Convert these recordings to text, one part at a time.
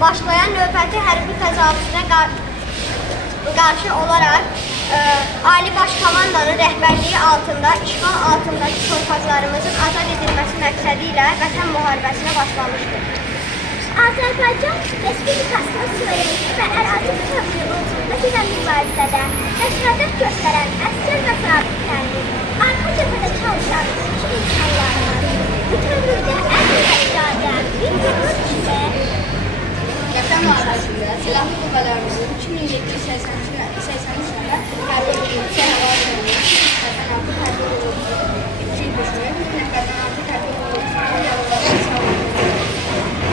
başlayan növbəti hərbi təcavüzünə qarşı olaraq Ali Baş Komandanın rəhbərliyi altında işğal altındakı torpaqlarımızın azad edilməsi məqsədi ilə Vətən müharibəsinə başlamışdır. Azərbaycan Respublikasının suverenliyi və ərazi bütövlüyü uğrunda gedən mübarizədə məşhədət göstərən əsgər və zabitlərini, arxa cəbhədə çalışan iki insanlarını, bütövlükdə əmr və iradə, bir terror içində Vətən müharibəsində silahlı qüvvələrimizin 2783 ildə hərbi edilməsi həvalə edilmiş, Vətən artıq hərbi edilməsi 2 il düşmür, Vətən artıq hərbi edilməsi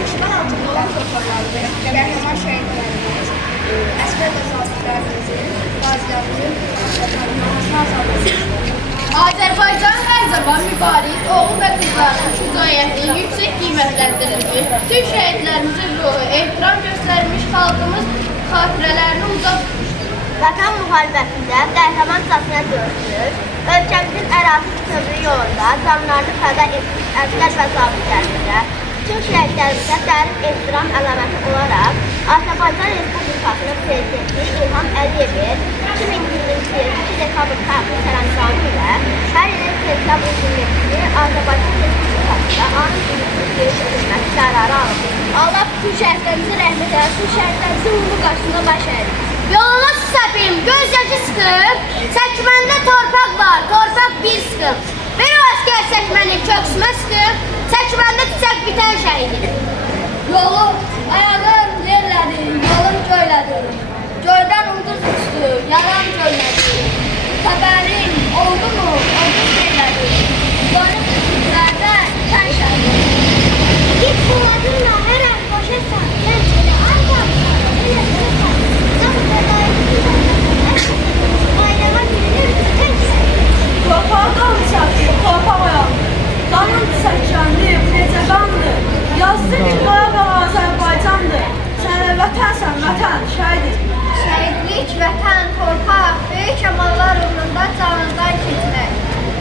İşğal altında olan torpaqlarımızı, qəhrəman şəhidlərimiz, əsgər və zabitlərimizin, qazilərimizin tanınmasına azad edilmişdir. Azərbaycan hər zaman mübariz, oğul və qızlarının şücaəti yüksək qiymətləndirilmiş, Türk şəhidlərimizin ruhu ehtiram göstərmiş, xalqımız xatirələrini uzaq tutmuşdur. Vətən müharibəsində qəhrəmancasına döyüşmüş, ölkəmizin ərazi bütövlüyü yolunda canlarını fəda etmiş əsgər və zabitlərimizə, Türk şəhidlərimizə dərin ehtiram əlaməti olaraq Azərbaycan Respublikasının Prezidenti İlham Əliyevin 2020-ci il 2 dekabr tarixli sərəncamı ilə hər ilin sentyabr 27-ci Azərbaycan Respublikasında ani döyüşün edilməsi qərarı alındı. Allah bütün şəhidlərimizə rəhmət eləsin, şəhidlərimizin uğurlu qarşısında baş əyir. Yoluna səbim, göz yaşı sıxıb, çəkməndə torpaq var, torpaq bir sıxıb. Bir o əskər çəkməni köksümə sıxıb, çəkməndə çiçək bitən şəhidim. Yolum, ayağım yerlədi, yolum göylədi. Göydən ulduz uçdu, yaram göylədi. Xəbərin oldu mu, ulduz yerlədi. Dönüb üstlərdə tən şəhidi. git buladınla hər an boşasan, mən belə arqamsan, elə bırasan, bayrama girilir, tən şəhidi. Torpağa qalmışaq, torpaq oyandı. Qanın çəkəndi, necəqandı. Yazdı ki, Qarabağ Azərbaycandır. Sən vətənsən, vətən, şəhidin. Şəhidlik, vətən, torpaq, böyük əmallar uğrunda canından keçmək.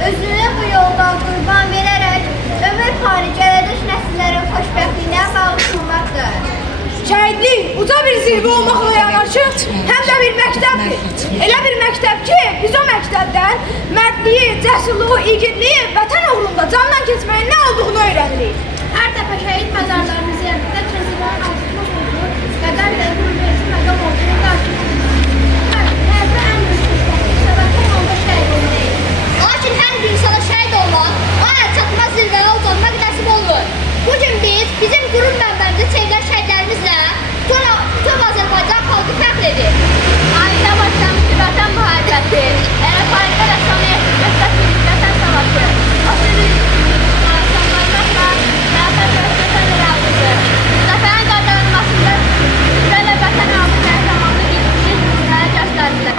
Özünü bu yoldan qurban verərək ömür payı gələcək nəsillərin xoşbəxtliyinə bağışlamaqdır. Şəhidlik uca bir zirvə olmaqla yanaşı, həm də bir məktəbdir. Elə bir məktəb ki, biz o məktəbdən mərdliyi, cəsurluğu, igidliyi, vətən uğrunda candan keçməyin nə olduğunu öyrənirik. Hər dəfə şəhid məzarlarının ziyarətində kəsilmənin altında olduğu qədər də qürurverici məqam olduğunu qarşı hərbi ən böyük xoşbəxtliksə vətən yolunda şəhid olmayı. Lakin hər bir insana şəhid olmaq, o çatmaz zirvəyə uzanmaq nəsib olur. Bugün biz, bizim qürur mənbəmizə çevrilən şəhidlərimizlə bütün Azərbaycan xalqı fəxr edir. Ayda başlamışdır vətən müharibəsi. Tarixdə rəssamlığa göstərilmiş vətən savaşı. Zəfərin qazanılmasında belə vətən aldı qəhrəmanlıq etmiş göstərdilər.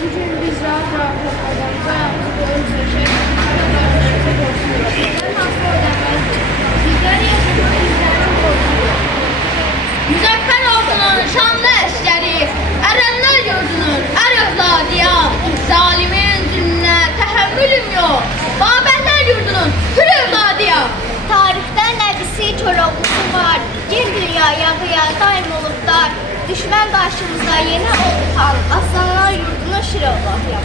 Bugün biz rahat adamız ayağımızı qoyursa şəhidlərimizə borçluyuz. Nasıl ödəməlidir? Bizləri yaşamaq bizlərin borçluyuz. Müzəffər ordunun şanlı əskəri, ərənlər yurdunun ər övladıyam. Zalimin zulmünə təhəmmülüm yox, babəllər yurdunun hür övladıyam. Tarixdə nəbisi, Koroğlusu var, yer dünyaya daim olub dar. Düşmən qarşımızda yenə oldu xan, aslanlar yurduna şir Allah'yam.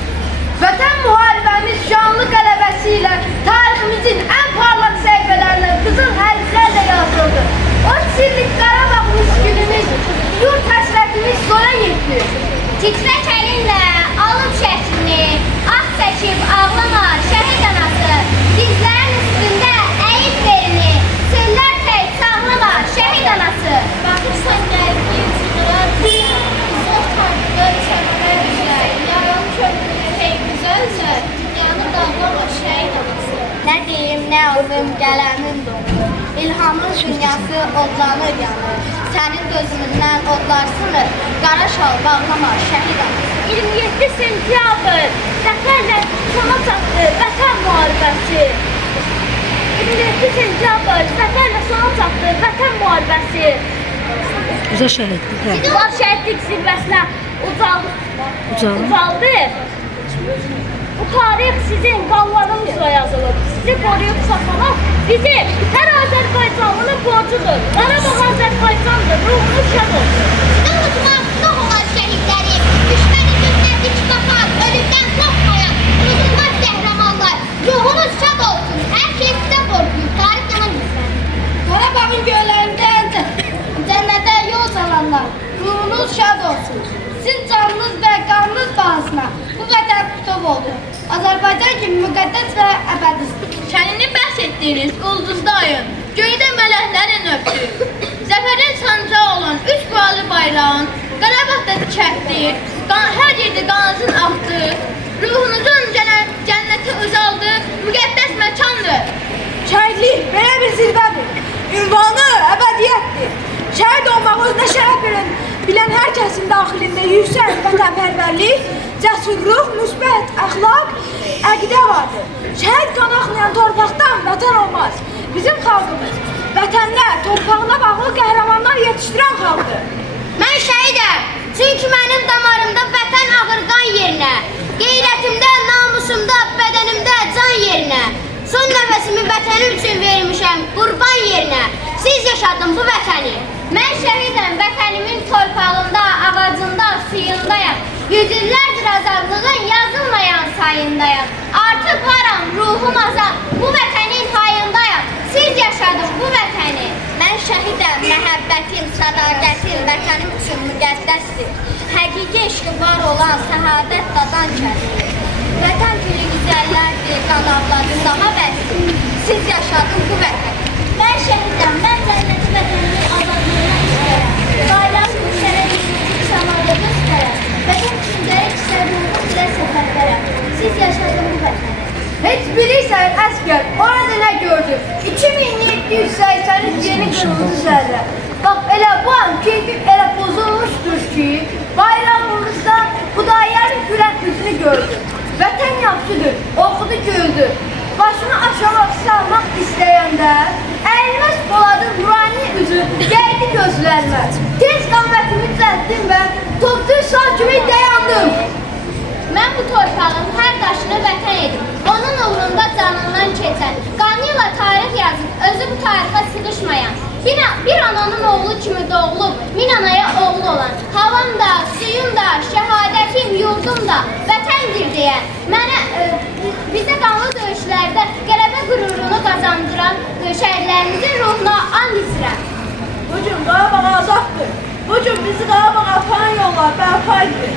Vətən müharibəmiz canlı qələbəsi ilə tariximizin ən parlaq səhifələrinə qızıl hərflərlə yazıldı. O çillik Qarabağ müskülümüz, yurt həsrətimiz sona yetdi. Titrək əlinlə alıb şəklini, ah çəkib ağlama şəhid anası. Dizlərin üstündə əyib belini, sürlər tək sağlama şəhid anası. Baxırsan gəldiyin çığıra düşər, zor tarixlər çəmənə düşər. Yaralı kömürlü hey güzəlsə, dünyanı dağlama şəhid anası. Nə deyim, nə olum, gələmin doğru. İlhamın dünyası odlanır yanır. Sənin gözümündən odlar sınır. Qara şal bağlama şəhid anası. 27 sentyabr, zəfərlə sona çatdı vətən müharibəsi. 27 sentyabr, zəfərlə sona çatdı vətən müharibəsi. Uca şəhidlik, hə. Var şəhidlik zirvəsinə ucaldı. Bu tarix sizin qanlarınızla yazılıb. Sizi qoruyub saxlamaq bizim hər Azərbaycanlının borcudur. Qarabağ Azərbaycandır, ruhunuz şad olsun. Sizin unutmaq çox olan şəhidlərim, düşməni gözlədik baxar, ölümdən çox hayat, unutulmaz qəhrəmanlar, ruhunuz şad olsun. Hər şey sizə borcluyuz, tarix yaman bizdən. Qarabağın göllərində cənnətə yol salanlar, ruhunuz şad olsun. Sizin canınız və qanınız bahasına bu vətən bütöv oldu. Azərbaycan kimi müqəddəs və əbədidir. Kənini bəhs etdiyiniz ulduzlu ayın, göydə mələklərin öpdü. Zəfərin sancağı olan üç bağlı bayrağın Qarabağda çəkdir, hər yerdə qanınızın axdı. Ruhunuzun cənnəti uzaldı, müqəddəs məkandır. Şəhidlik belə bir zirvədir. Ünvanı əbədiyyətdir. Şəhid olmaq özünə şərəf bilən hər kəsin daxilində yüksək vətənpərvərlik, cəsurluq, müsbət əxlaq, əqidə vardır. Şəhid qan axlayan torpaqdan vətən olmaz. Bizim xalqımız vətənlə, torpağına bağlı qəhrəmanlar yetişdirən xalqdır. Mən şəhidəm, çünki mənim damarımda vətən ağır qan yerinə, qeyrətimdə, namusumda, bədənimdə can yerinə, son nəfəsimi vətənim üçün vermişəm qurban yerinə. Siz yaşadın bu vətəni. Mən şəhidəm, vətənimin torpağında, ağacında, suyundayam. Yüzüllərdir azadlığın yazılmayan sayındayam. Artıq varam, ruhum azad, bu vətənin hayındayam. Siz yaşadın bu vətəni. Mən şəhidəm, məhəbbətim, sədaqətim vətənim üçün müqəddəsdir. Həqiqi eşqi var olan səadət dadan kəsdir. Vətən gülü güzəllərdir, qanavladı daha bəsdir. Siz yaşadın bu vətəni. Mən şəhidəm, mən cənnəti vətənimin azadlığına istərəm. Bayraq bu şərəf səmada göstərəm. Vətən üçün gərək istədiyimi ilə səfərlərəm. Siz yaşadın bu vətəni. Heç bilirsən əskər, orada nə gördün? 2783 yeni qırmızı zərrə. Bax elə bu an keyfi elə pozulmuşdur ki, bayrağımızda Xudayarın gülən üzünü gördüm. Vətən yaxşıdır, oxudu güldü. Başını aşağı salmaq istəyəndə, əyilməz Poladın nurani üzü gəldi gözlərimə. Tez qamətimi düzəltdim və topçu sağ kimi dayandım. Mən bu torpağın hər daşını vətən edim. Onun uğrunda canından keçən, qanıyla tarix yazıb, özü bu tarixə sığışmayan, bir ananın oğlu kimi doğulub, min anaya oğlu olan, havam da, suyum da, şəhadətim, yurdum da vətəndir deyən, bizə qanlı döyüşlərdə qələbə qürurunu qazandıran şəhidlərimizin ruhuna and içirəm. Bugün Qarabağ azaddır. Bugün bizi Qarabağa aparan yollar bərpa edilir.